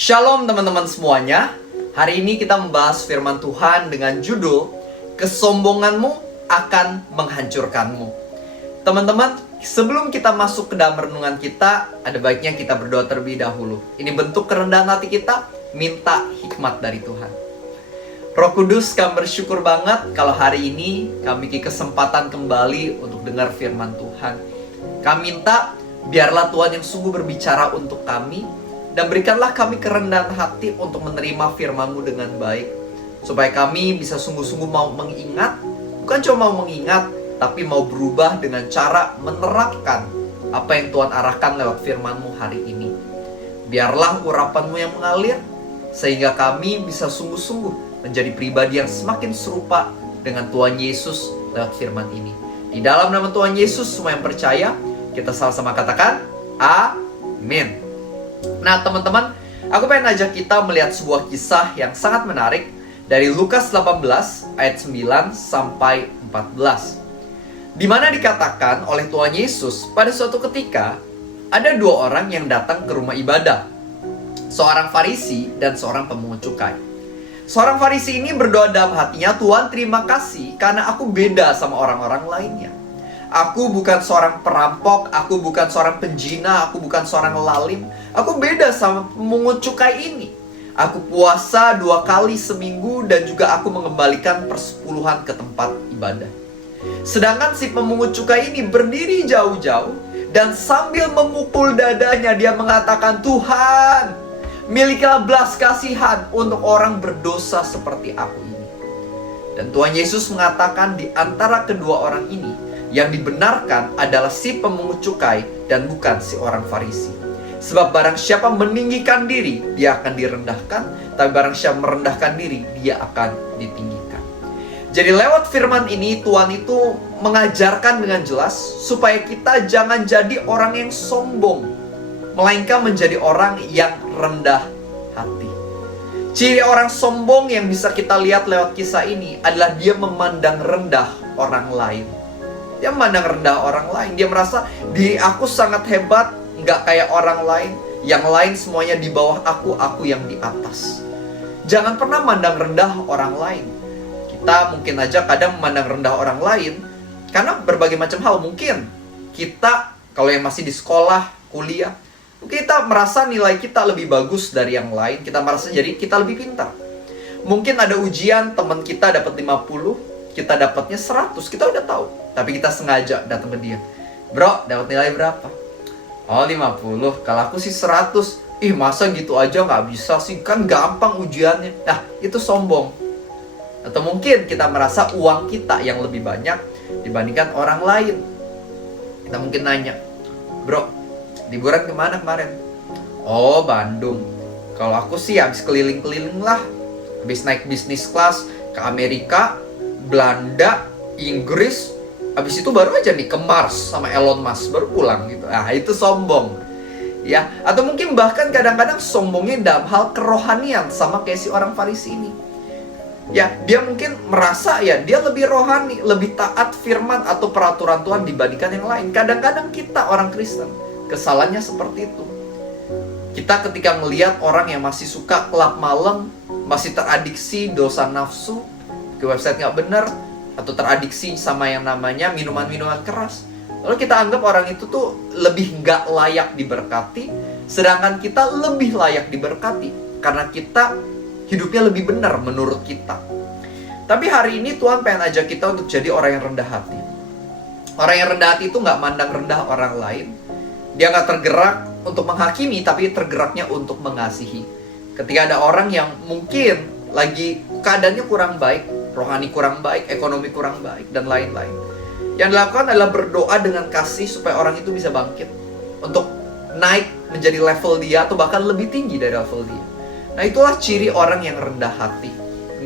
Shalom teman-teman semuanya. Hari ini kita membahas firman Tuhan dengan judul Kesombonganmu akan menghancurkanmu. Teman-teman, sebelum kita masuk ke dalam renungan kita, ada baiknya kita berdoa terlebih dahulu. Ini bentuk kerendahan hati kita, minta hikmat dari Tuhan. Roh Kudus, kami bersyukur banget kalau hari ini kami memiliki kesempatan kembali untuk dengar firman Tuhan. Kami minta biarlah Tuhan yang sungguh berbicara untuk kami, dan berikanlah kami kerendahan hati untuk menerima firman-Mu dengan baik. Supaya kami bisa sungguh-sungguh mau mengingat, bukan cuma mau mengingat, tapi mau berubah dengan cara menerapkan apa yang Tuhan arahkan lewat firman-Mu hari ini. Biarlah urapan-Mu yang mengalir, sehingga kami bisa sungguh-sungguh menjadi pribadi yang semakin serupa dengan Tuhan Yesus lewat firman ini. Di dalam nama Tuhan Yesus, semua yang percaya, kita sama-sama katakan, Amin. Nah teman-teman, aku pengen ajak kita melihat sebuah kisah yang sangat menarik dari Lukas 18 ayat 9 sampai 14. Di mana dikatakan oleh Tuhan Yesus pada suatu ketika ada dua orang yang datang ke rumah ibadah, seorang Farisi dan seorang pemungut cukai. Seorang Farisi ini berdoa dalam hatinya, Tuhan terima kasih karena aku beda sama orang-orang lainnya. Aku bukan seorang perampok, aku bukan seorang penjina, aku bukan seorang lalim. Aku beda sama pemungut cukai ini. Aku puasa 2 kali seminggu dan juga aku mengembalikan persepuluhan ke tempat ibadah. Sedangkan si pemungut cukai ini berdiri jauh-jauh dan sambil memukul dadanya dia mengatakan, Tuhan, milikilah belas kasihan untuk orang berdosa seperti aku ini. Dan Tuhan Yesus mengatakan di antara kedua orang ini, yang dibenarkan adalah si pemungut cukai dan bukan si orang Farisi. Sebab barang siapa meninggikan diri, dia akan direndahkan. Tapi barang siapa merendahkan diri, dia akan ditinggikan. Jadi lewat firman ini, Tuhan itu mengajarkan dengan jelas supaya kita jangan jadi orang yang sombong, melainkan menjadi orang yang rendah hati. Ciri orang sombong yang bisa kita lihat lewat kisah ini adalah dia memandang rendah orang lain. Dia memandang rendah orang lain. Dia merasa diri aku sangat hebat, nggak kayak orang lain. Yang lain semuanya di bawah aku yang di atas. Jangan pernah memandang rendah orang lain. Kita mungkin aja kadang memandang rendah orang lain karena berbagai macam hal. Mungkin kita, kalau yang masih di sekolah, kuliah, kita merasa nilai kita lebih bagus dari yang lain. Kita merasa jadi kita lebih pintar. Mungkin ada ujian, teman kita dapat 50, kita dapatnya 100, kita udah tahu. Tapi kita sengaja datang ke dia. Bro, dapat nilai berapa? Oh 50, kalau aku sih 100. Ih masa gitu aja nggak bisa sih, kan gampang ujiannya. Nah itu sombong. Atau mungkin kita merasa uang kita yang lebih banyak dibandingkan orang lain. Kita mungkin nanya, bro, liburan kemana kemarin? Oh Bandung. Kalau aku sih habis keliling-keliling lah. Habis naik bisnis class ke Amerika, Belanda, Inggris. Habis itu baru aja nih ke Mars sama Elon Musk, baru pulang gitu. Nah itu sombong ya. Atau mungkin bahkan kadang-kadang sombongnya dalam hal kerohanian, sama kayak si orang Farisi ini. Ya, dia mungkin merasa ya dia lebih rohani, lebih taat firman atau peraturan Tuhan dibandingkan yang lain. Kadang-kadang kita orang Kristen kesalahannya seperti itu. Kita ketika melihat orang yang masih suka kelab malam, masih teradiksi dosa nafsu, ke website nggak benar, atau teradiksi sama yang namanya minuman-minuman keras, lalu kita anggap orang itu tuh lebih nggak layak diberkati, sedangkan kita lebih layak diberkati karena kita hidupnya lebih benar menurut kita. Tapi hari ini Tuhan pengen ajak kita untuk jadi orang yang rendah hati. Orang yang rendah hati itu nggak mandang rendah orang lain. Dia nggak tergerak untuk menghakimi, tapi tergeraknya untuk mengasihi. Ketika ada orang yang mungkin lagi keadaannya kurang baik, rohani kurang baik, ekonomi kurang baik, dan lain-lain, yang dilakukan adalah berdoa dengan kasih supaya orang itu bisa bangkit untuk naik menjadi level dia atau bahkan lebih tinggi dari level dia. Nah itulah ciri orang yang rendah hati,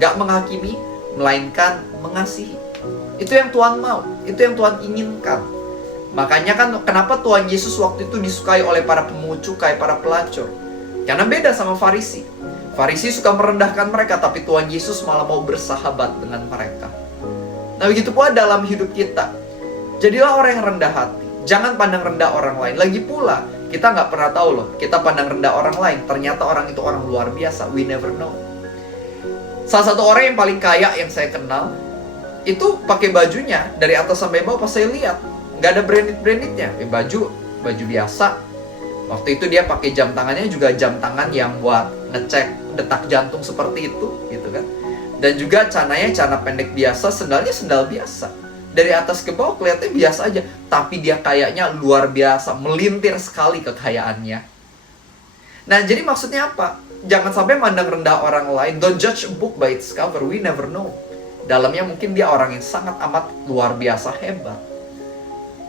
nggak menghakimi, melainkan mengasihi. Itu yang Tuhan mau, itu yang Tuhan inginkan. Makanya kan kenapa Tuhan Yesus waktu itu disukai oleh para pemungut cukai, para pelacur, karena beda sama Farisi. Farisi suka merendahkan mereka, tapi Tuhan Yesus malah mau bersahabat dengan mereka. Nah begitu pula dalam hidup kita. Jadilah orang yang rendah hati. Jangan pandang rendah orang lain. Lagi pula, Kita nggak pernah tahu loh. Kita pandang rendah orang lain, ternyata orang itu orang luar biasa. We never know. Salah satu orang yang paling kaya yang saya kenal, itu pakai bajunya dari atas sampai bawah. Pas saya lihat, nggak ada branded-brandednya. Baju biasa. Waktu itu dia pakai jam tangannya juga jam tangan yang buat ngecek detak jantung seperti itu, gitu kan. Dan juga celananya celana pendek biasa, sendalnya sendal biasa. Dari atas ke bawah kelihatannya biasa aja, tapi dia kayaknya luar biasa, melintir sekali kekayaannya. Nah, jadi maksudnya apa? Jangan sampai mandang rendah orang lain. Don't judge a book by its cover. We never know. Dalamnya mungkin dia orang yang sangat amat luar biasa hebat.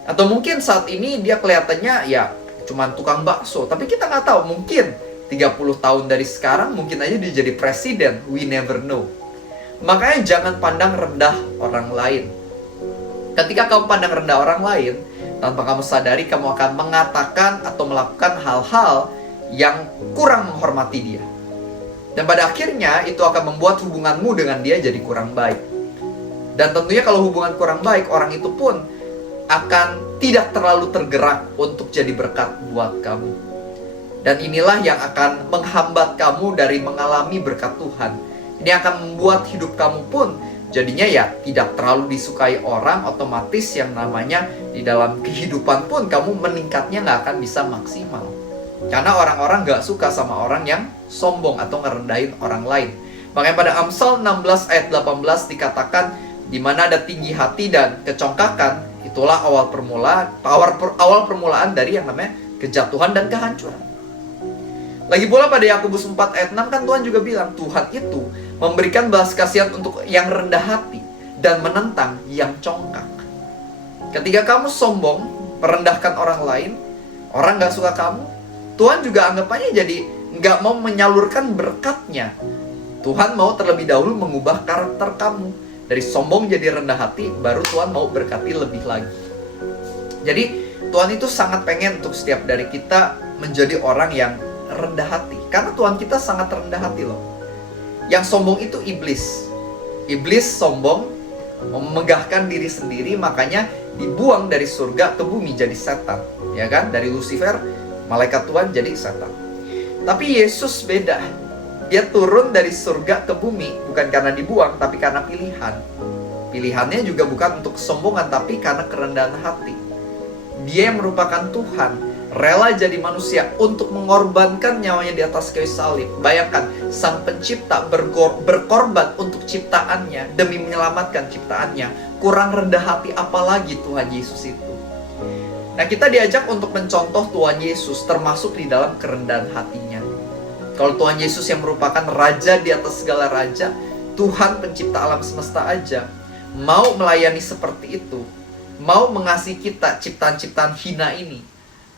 Atau mungkin saat ini dia kelihatannya ya cuman tukang bakso, tapi kita nggak tahu, mungkin 30 tahun dari sekarang mungkin aja dia jadi presiden. We never know. Makanya jangan pandang rendah orang lain. Ketika kamu pandang rendah orang lain, tanpa kamu sadari kamu akan mengatakan atau melakukan hal-hal yang kurang menghormati dia. Dan pada akhirnya itu akan membuat hubunganmu dengan dia jadi kurang baik. Dan tentunya kalau hubungan kurang baik, orang itu pun akan tidak terlalu tergerak untuk jadi berkat buat kamu. Dan inilah yang akan menghambat kamu dari mengalami berkat Tuhan. Ini akan membuat hidup kamu pun jadinya ya tidak terlalu disukai orang. Otomatis yang namanya di dalam kehidupan pun kamu meningkatnya nggak akan bisa maksimal. Karena orang-orang nggak suka sama orang yang sombong atau ngerendahin orang lain. Makanya pada Amsal 16 ayat 18 dikatakan, di mana ada tinggi hati dan kecongkakan, itulah awal permulaan dari yang namanya kejatuhan dan kehancuran. Lagi pula pada Yakobus 4 ayat 6 kan Tuhan juga bilang, Tuhan itu memberikan belas kasihan untuk yang rendah hati dan menentang yang congkak. Ketika kamu sombong, merendahkan orang lain, orang gak suka kamu, Tuhan juga anggapannya jadi gak mau menyalurkan berkatnya. Tuhan mau terlebih dahulu mengubah karakter kamu. Dari sombong jadi rendah hati, baru Tuhan mau berkati lebih lagi. Jadi Tuhan itu sangat pengen untuk setiap dari kita menjadi orang yang rendah hati. Karena Tuhan kita sangat rendah hati loh. Yang sombong itu iblis. Iblis sombong, memegahkan diri sendiri, makanya dibuang dari surga ke bumi jadi setan. Ya kan? Dari Lucifer, malaikat Tuhan jadi setan. Tapi Yesus beda. Dia turun dari surga ke bumi bukan karena dibuang, tapi karena pilihan. Pilihannya juga bukan untuk kesombongan, tapi karena kerendahan hati. Dia yang merupakan Tuhan, rela jadi manusia untuk mengorbankan nyawanya di atas kayu salib. Bayangkan, Sang Pencipta berkorban untuk ciptaannya demi menyelamatkan ciptaannya. Kurang rendah hati apalagi Tuhan Yesus itu. Nah, kita diajak untuk mencontoh Tuhan Yesus, termasuk di dalam kerendahan hatinya. Kalau Tuhan Yesus yang merupakan Raja di atas segala raja, Tuhan pencipta alam semesta aja, mau melayani seperti itu, mau mengasihi kita, ciptaan-ciptaan hina ini.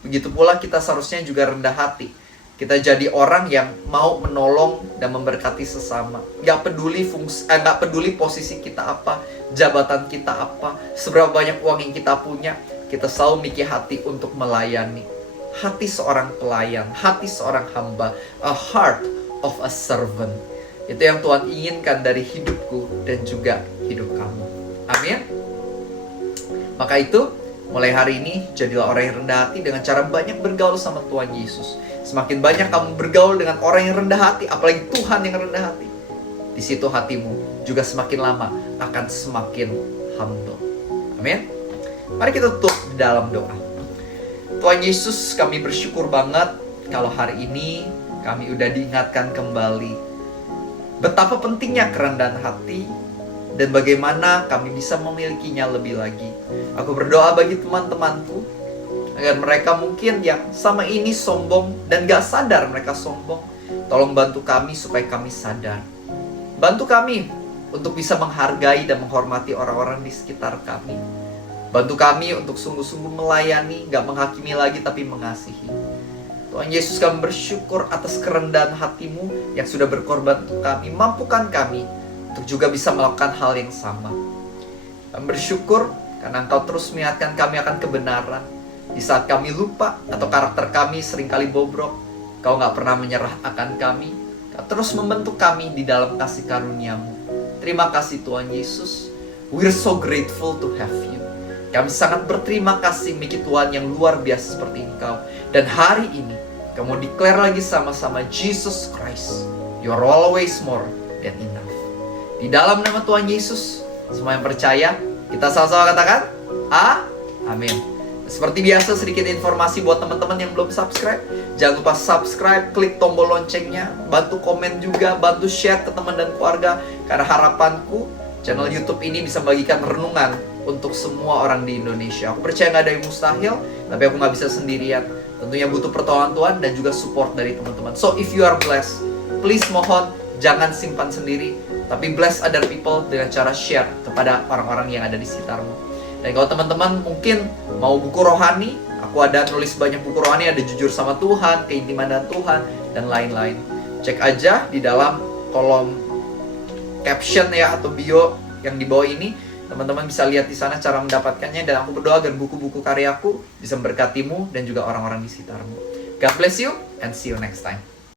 Begitu pula kita seharusnya juga rendah hati. Kita jadi orang yang mau menolong dan memberkati sesama. Gak peduli posisi kita apa, jabatan kita apa, seberapa banyak uang yang kita punya, kita selalu mikir hati untuk melayani. Hati seorang pelayan, hati seorang hamba, a heart of a servant. Itu yang Tuhan inginkan dari hidupku dan juga hidup kamu. Amin. Maka itu, mulai hari ini jadilah orang yang rendah hati dengan cara banyak bergaul sama Tuhan Yesus. Semakin banyak kamu bergaul dengan orang yang rendah hati, apalagi Tuhan yang rendah hati, di situ hatimu juga semakin lama akan semakin humble. Amin. Mari kita tutup di dalam doa. Tuhan Yesus, kami bersyukur banget kalau hari ini kami udah diingatkan kembali betapa pentingnya kerendahan hati dan bagaimana kami bisa memilikinya lebih lagi. Aku berdoa bagi teman-temanku agar mereka mungkin yang sama ini sombong dan gak sadar mereka sombong. Tolong bantu kami supaya kami sadar. Bantu kami untuk bisa menghargai dan menghormati orang-orang di sekitar kami. Bantu kami untuk sungguh-sungguh melayani, gak menghakimi lagi tapi mengasihi. Tuhan Yesus, kami bersyukur atas kerendahan hatimu yang sudah berkorban untuk kami. Mampukan kami untuk juga bisa melakukan hal yang sama. Kami bersyukur karena Engkau terus mengingatkan kami akan kebenaran. Di saat kami lupa atau karakter kami seringkali bobrok, Kau gak pernah menyerah akan kami. Kau terus membentuk kami di dalam kasih karunia-Mu. Terima kasih Tuhan Yesus. We're so grateful to have you. Kami sangat berterima kasih memiliki Tuhan yang luar biasa seperti Engkau. Dan hari ini, kamu declare lagi sama-sama, Jesus Christ, you are always more than enough. Di dalam nama Tuhan Yesus, semua yang percaya, kita sama-sama katakan, amin. Seperti biasa, sedikit informasi buat teman-teman yang belum subscribe. Jangan lupa subscribe, klik tombol loncengnya, bantu komen juga, bantu share ke teman dan keluarga. Karena harapanku, channel YouTube ini bisa membagikan renungan untuk semua orang di Indonesia. Aku percaya gak ada yang mustahil, tapi aku gak bisa sendirian. Tentunya butuh pertolongan Tuhan dan juga support dari teman-teman. So if you are blessed, please mohon jangan simpan sendiri, tapi bless other people dengan cara share kepada orang-orang yang ada di sekitarmu. Dan kalau teman-teman mungkin mau buku rohani, aku ada nulis banyak buku rohani, ada Jujur sama Tuhan, Keintiman dengan Tuhan, dan lain-lain. Cek aja di dalam kolom caption ya, atau bio yang di bawah ini. Teman-teman bisa lihat di sana cara mendapatkannya. Dan aku berdoa agar buku-buku karyaku bisa memberkatimu dan juga orang-orang di sekitarmu. God bless you and see you next time.